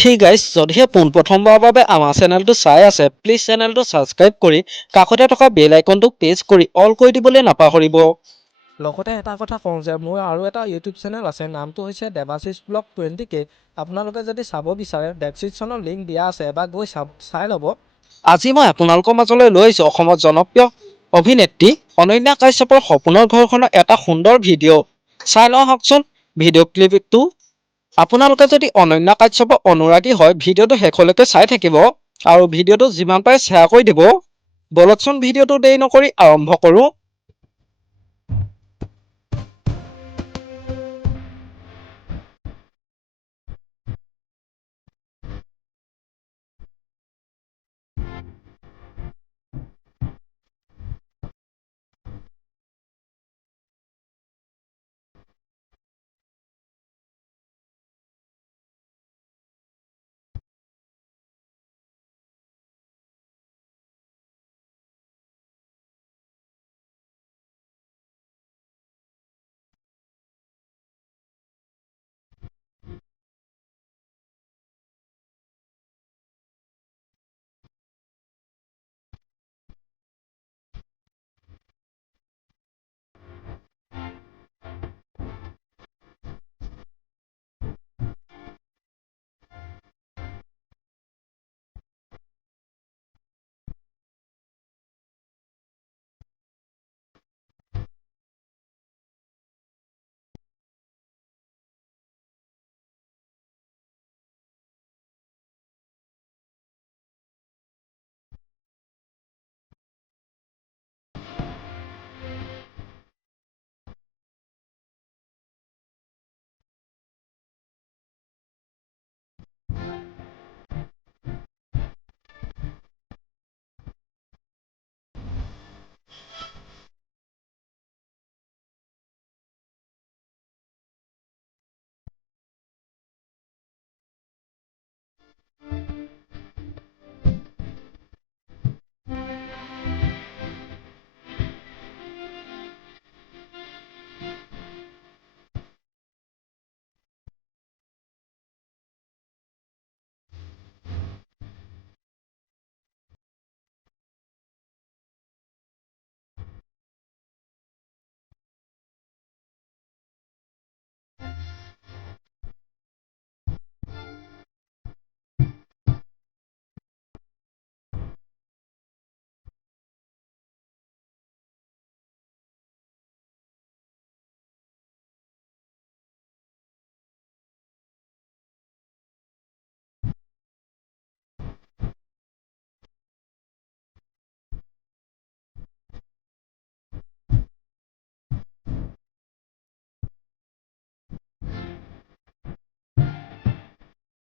সেই গাইজ যদিহে পোনপ্ৰথমবাৰৰ বাবে আমাৰ চেনেলটো চাই আছে প্লিজ চেনেলটো ছাবস্ক্ৰাইব কৰি কাষতে থকা বেল আইকনটো প্ৰেছ কৰি অল কৰি দিবলৈ নাপাহৰিব। লগতে এটা কথা কওঁ যে মোৰ আৰু এটা ইউটিউব চেনেল আছে, নামটো হৈছে দেৱাশিষ ব্লগ 20K। আপোনালোকে যদি চাব বিচাৰে ডেছক্ৰিপশ্যনৰ লিংক দিয়া আছে, এবাৰ গৈ চাই ল'ব। আজি মই আপোনালোকৰ মাজলৈ লৈ আহিছোঁ অসমৰ জনপ্ৰিয় অভিনেত্ৰী অনন্যা কাশ্যপৰ সপোনৰ ঘৰখনৰ এটা সুন্দৰ ভিডিঅ'। চাই লওঁ আহকচোন ভিডিঅ' ক্লিপটো। আপোনালোকে যদি অনন্যা কাশ্যপৰ অনুৰাগী হয় ভিডিঅ'টো শেষলৈকে চাই থাকিব আৰু ভিডিঅ'টো যিমান পাৰে শ্বেয়াৰ কৰি দিব। বলকচোন ভিডিঅ'টো দেৰি নকৰি আৰম্ভ কৰোঁ।